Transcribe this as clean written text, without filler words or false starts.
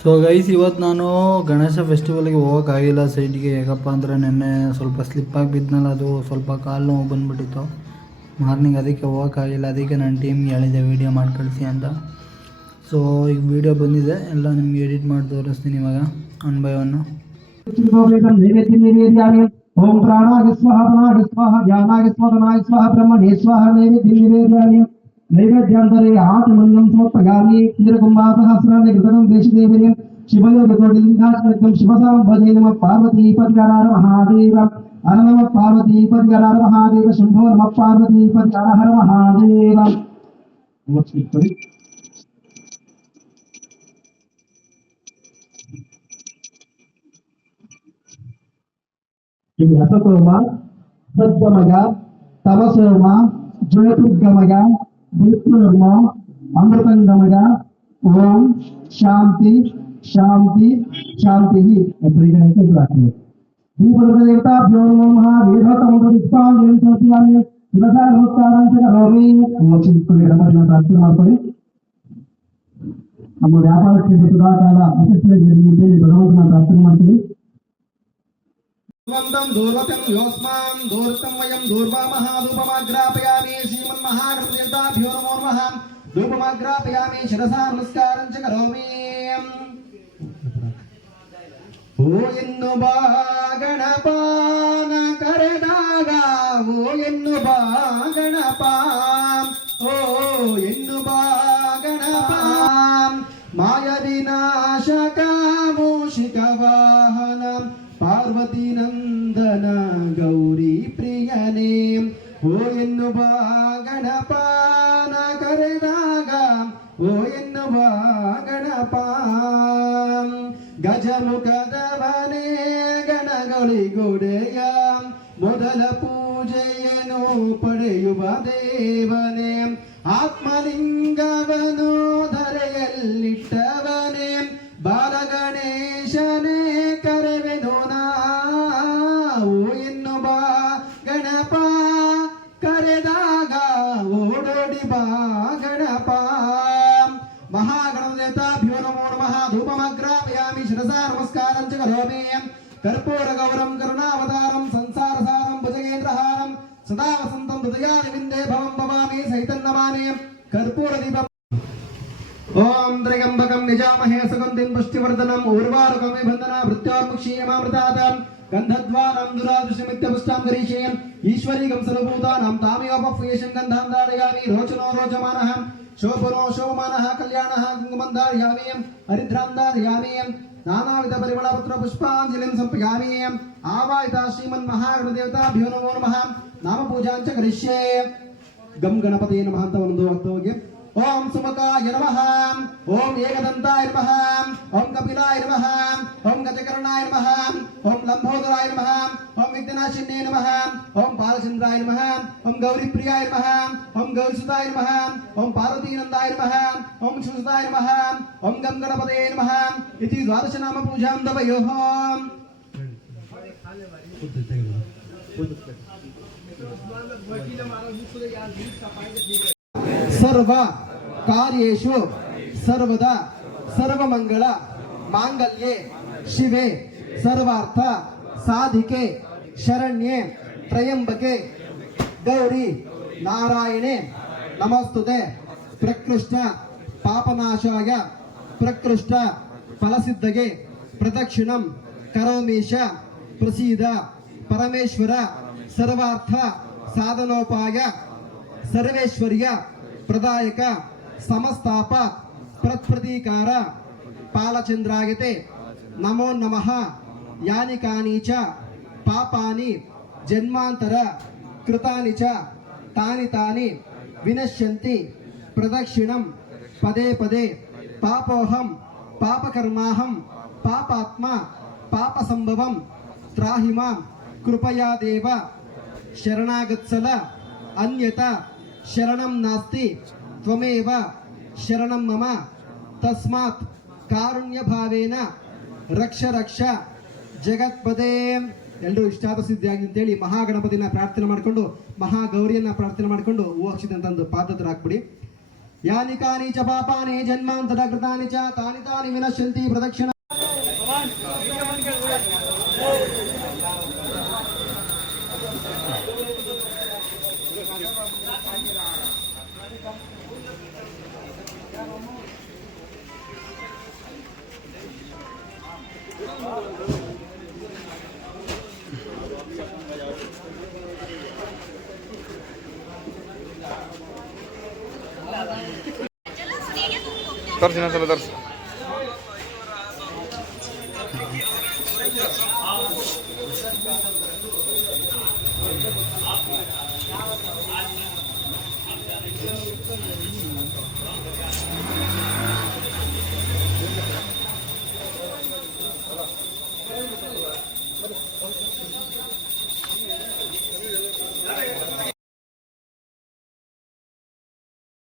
So guys, ಇವತ್ತು ನಾನು ಗಣೇಶ ಫೆಸ್ಟಿವಲ್ಗೆ ಹೋಗೋಕ್ಕಾಗಿಲ್ಲ ಸೈಡ್ಗೆ. ಹೇಗಪ್ಪ ಅಂದರೆ ನೆನ್ನೆ ಸ್ವಲ್ಪ ಸ್ಲಿಪ್ಪಾಗಿ ಬಿದ್ದನಲ್ಲ, ಅದು ಸ್ವಲ್ಪ ಕಾಲು ನೋವು ಬಂದುಬಿಟ್ಟಿತ್ತು ಮಾರ್ನಿಂಗ್. ಅದಕ್ಕೆ ಹೋಗೋಕ್ಕಾಗಿಲ್ಲ. ಅದಕ್ಕೆ ನನ್ನ ಟೀಮ್ಗೆ ಹೇಳಿದೆ ವೀಡಿಯೋ ಮಾಡಿ ಕಳಿಸಿ ಅಂತ. ಸೊ ಈಗ ವೀಡಿಯೋ ಬಂದಿದೆ, ಎಲ್ಲ ನಿಮ್ಗೆ ಎಡಿಟ್ ಮಾಡಿ ತೋರಿಸ್ತೀನಿ ಇವಾಗ ಒನ್ ಬೈ ಒನ್ನು. ಓಂ ಪ್ರಾಣಾಯ ಸ್ವಾಹ ಪ್ರಾಣಾಯ ಸ್ವಾಹ ಧ್ಯಾನಾಯ ಸ್ವಾಹ ಧನಾಯ ಸ್ವಾಹ ಬ್ರಹ್ಮಣೇ ಸ್ವಾಹ ನೈವೇದ್ಯಂ ನಿವೇದ್ಯಾಮಿ ನೈವೇದ್ಯಾಂತರೇ ಆತ್ಮನ್ಯಂ ಸಮರ್ಪಯಾಮಿ. ಕ್ಷೀರಕುಂಭಾಸಹಸ್ರಾಣಿ ಘೃತಂ ದೇಶದೇವೀಂ ಶಿವಯೋಗಕೋಟಿಲಿಂಗಾಶ್ರಯಂ ಶಿವಸಾಂಬಜೇ ನಮಃ ಪಾರ್ವತೀಪತಿಹರ ಮಹಾದೇವ. ಹರ ನಮಃ ಪಾರ್ವತೀಪತಿಹರ ಮಹಾದೇವ. ಶಂಭೋ ನಮಃ ಪಾರ್ವತೀಪತಿಹರ ಮಹಾದೇವ. ఇది రసతోమ సద్గమగ తమసోమ జ్యోతిర్గమగ విష్ణుర్మ అమృతంగమగ. ఓం శాంతి శాంతి శాంతి. ఎప్పుడైతే రాలేదు దీపదేవతాభ్యో నమః. వేదతమంత్రపుష్పాంజలిం సమర్పయామి. శిరసా నమస్కారం కరోమి. ಮಾಡ್ಕೊಳ್ಳಿ. ನಮ್ಮ ವ್ಯಾಪಾರಕ್ಕೆ ಸದಾಕಾಲ ಯಶಸ್ವಿಯಾಗಿ ಭಗವಂತನ ಪ್ರಾರ್ಥನೆ ಮಾಡ್ತೀವಿ. दूर्वतं योस्मां दूरतं वयं दूर्वामः. धूपमाग्रापयामि श्रीमन्महागणपतिभ्यो नमो नमः. धूपमाग्रापयामि शिरसा नमस्कारं च करोमि. ओ ಎನ್ನು ಬಾ ಗಣಪ ನ ಕರೆದಾಗ, ಓ ಎನ್ನು ಬಾ ಗಣಪ, ಓ ಎನ್ನು ಬಾ ಗಣಪ. ಮಾಯ ವಿನಾಶಕ ಮೂಷಿಕ ವಾಹನ ಪಾರ್ವತಿ ನಂದನ ಗೌರಿ ಪ್ರಿಯನೇ. ಓ ಎನ್ನುವ ಗಣಪನ ಕರೆದಾಗ, ಓ ಎನ್ನುವ ಗಣಪ. ಗಜಮುಖದವನೇ ಗಣಗಳಿಗೊಡೆಯ, ಮೊದಲ ಪೂಜೆಯನ್ನು ಪಡೆಯುವ ದೇವನೇ. ಆತ್ಮಲಿಂಗವನು ಧರೆಯಲ್ಲಿಟ್ಟವನೇ, ಬಾಲಗಣೇಶನೇ ಕರೆವೆನು ನಾ. ಓ ಎನ್ನುವ ಗಣಪ ಕರೆದಾಗ, ಓಡೋಡಿ ಬಾ ಗಣಪ. ಮಹಾಗಣದೇವತಾಭ್ಯೋ ನಮೋ ನಮಃ. ಧೂಪಮಾಗ್ರಾಪಯಾಮಿ ಶಿರಸಾ ನಮಸ್ಕಾರಂ ಚ ಕರೋಮಿ. ಕರ್ಪೂರ ಗೌರಂ ಕರುಣಾವತಾರಂ ಸಂಸಾರಸಾರಂ ಭುಜಗೇಂದ್ರಹಾರಂ ಸದಾ ವಸಂತಂ ಹೃದಯಾನಿ ವಿಂದೇ ಭವಂ ಭವಾಮಿ ಸಹಿತಂ ನಮಾಮಿ. ಕರ್ಪೂರ ದೀಪಂ. ಓಂ ತ್ರ್ಯಂಬಕಂ ನಿಜಾಮಹೇ ಸುಗಂಧಿಂ ಪುಷ್ಟಿವರ್ಧನಂ ಊರ್ವಾರುಕಂ ವಿಬಂಧನ ಭೃತ್ಯೋರ್ಮುಕ್ಷೀಯಮಾಮೃತಾತಾಂ ಗಂಧದ್ವಾರಾಂ ದುರಾದೃಶ್ಯಮಿತ್ಯಪುಷ್ಟಾಂ ಗರೀಷೇಯಂ ಈಶ್ವರೀಗಂ ಸರ್ವಭೂತಾನಾಂ ತಾಮೇವಪಫ್ಯೇಷಂ ಗಂಧಾಂ ಧಾರಯಾಮಿ. ರೋಚನೋ ರೋಚಮಾನಃ ಶೋಭನೋ ಶೋಭಮಾನಃ ಕಲ್ಯಾಣಃ ಕುಂಕುಮಂ ಧಾರಯಾಮಿ. ಹರಿದ್ರಾಂ ಧಾರಯಾಮಿ. ನಾನಾವಿಧ ಪರಿಮಳ ಪತ್ರ ಪುಷ್ಪಾಂಜಲಿಂ ಸಮರ್ಪಯಾಮಿ. ಆವಾಹಿತ ಶ್ರೀಮನ್ಮಹಾಗಣದೇವತಾಭ್ಯೋ ನಮೋ ನಮಃ. ನಾಮ ಪೂಜಾಂಚ ಕರಿಷ್ಯೆ. ಗಂ ಗಣಪತಿಯೇ ನಮಃ ಅಂತ ಒಂದು ಅರ್ಥವಾಗಿ. ಓಂ ಸುಮುಖಾಯ ನಮಃ. ಓಂ ಏಕದಂತಾಯ ನಮಃ. ಓಂ ಕಪಿಲಾಯ ನಮಃ. ಓಂ ಗಜಕರ್ಣಾಯ ನಮಃ. ಓಂ ಲಂಬೋದರಾಯ ನಮಃ. ಓಂ ವಿಘ್ನನಾಶಿನ್ಯೇ ನಮಃ. ಓಂ ಬಾಲಚಂದ್ರಾಯ ನಮಃ. ಓಂ ಗೌರಿಪ್ರಿಯಾಯ ನಮಃ. ಓಂ ಗೌರಿಸುತಾಯ ನಮಃ. ಓಂ ಪಾರ್ವತೀನಂದಾಯ ನಮಃ. ಓಂ ಶಿವಸುತಾಯ ನಮಃ. ಓಂ ಗಂ ಗಣಪತಯೇ ನಮಃ. ಇತಿ ದ್ವಾದಶ ನಾಮ ಪೂಜಾಂ ತವಯೋಃ. ಸರ್ವ ಕಾರ್ಯೇಷು ಸರ್ವದಾ ಸರ್ವಮಂಗಳ ಮಾಂಗಲ್ಯೆ ಶಿವೆ ಸರ್ವಾರ್ಥ ಸಾಧಿಕೆ ಶರಣ್ಯೆ ತ್ರಯಂಬಕೆ ಗೌರಿ ನಾರಾಯಣೆ ನಮಸ್ತುತೆ. ಪ್ರಕೃಷ್ಟ ಪಾಪನಾಶಾಯ ಪ್ರಕೃಷ್ಟ ಫಲಸಿದ್ಧಗೆ ಪ್ರದಕ್ಷಿಣಂ ಕರೋಮೀಶ ಪ್ರಸೀದ. ಪರಮೇಶ್ವರ ಸರ್ವಾರ್ಥ ಸಾಧನೋಪಾಯ ಸರ್ವೇಶ್ವರ್ಯ ಪ್ರದಾಯಕ ಸಮಸ್ತಾಪ ಪ್ರತ್ಪ್ರತೀಕಾರ ಪಾಲಚಂದ್ರಾಯತೆ. ನಮೋ ನಮಃ. ಯಾನಿ ಕಾನಿ ಚ ಪಾಪಾನಿ ಜನ್ಮಾಂತರ ಕೃತಾನಿ ಚ ತಾನಿ ತಾನಿ ವಿನಶ್ಯಂತಿ ಪ್ರದಕ್ಷಿಣಂ ಪದೇ ಪದೇ ಪಾಪೋಹಂ ಪಾಪಕರ್ಮಾಹಂ ಪಾಪಾತ್ಮ ಪಾಪಸಂಭವಂ ತ್ರಾಹಿ ಮಾಂ ಕೃಪಯಾ ದೇವ ಶರಣಾಗತ್ಸಲ ಅನ್ಯತಾ ಶರಣಂ ನಾಸ್ತಿ ತ್ವಮೇವ ಶರಣಂ ಮಮ ತಸ್ಮಾತ್ ಕಾರುಣ್ಯ ಭಾವೇನ ರಕ್ಷ ರಕ್ಷ ಜಗತ್ಪದೇ. ಎಲ್ಲರೂ ಇಷ್ಟಾದ ಸಿದ್ಧಿಯಾಗಿ ಅಂತೇಳಿ ಮಹಾಗಣಪತಿನ ಪ್ರಾರ್ಥನೆ ಮಾಡಿಕೊಂಡು ಮಹಾಗೌರಿಯನ್ನ ಪ್ರಾರ್ಥನೆ ಮಾಡಿಕೊಂಡು ಹೂವಕ್ಷಿತಂತಂದು ಪಾದತ್ರ ಹಾಕ್ಬಿಡಿ. ಯಾನಿ ಕಾನಿ ಚ ಪಾಪಾನಿ ಜನ್ಮಾಂತರ ಕೃತಾನಿ ಚ ತಾನಿ ತಾನಿ ವಿನಶ್ಯಂತಿ ಪ್ರದಕ್ಷಿಣ. ತರ್ಸಿ ಇನ್ನೊಂದ್ಸಲ ತರ್ಸಿ.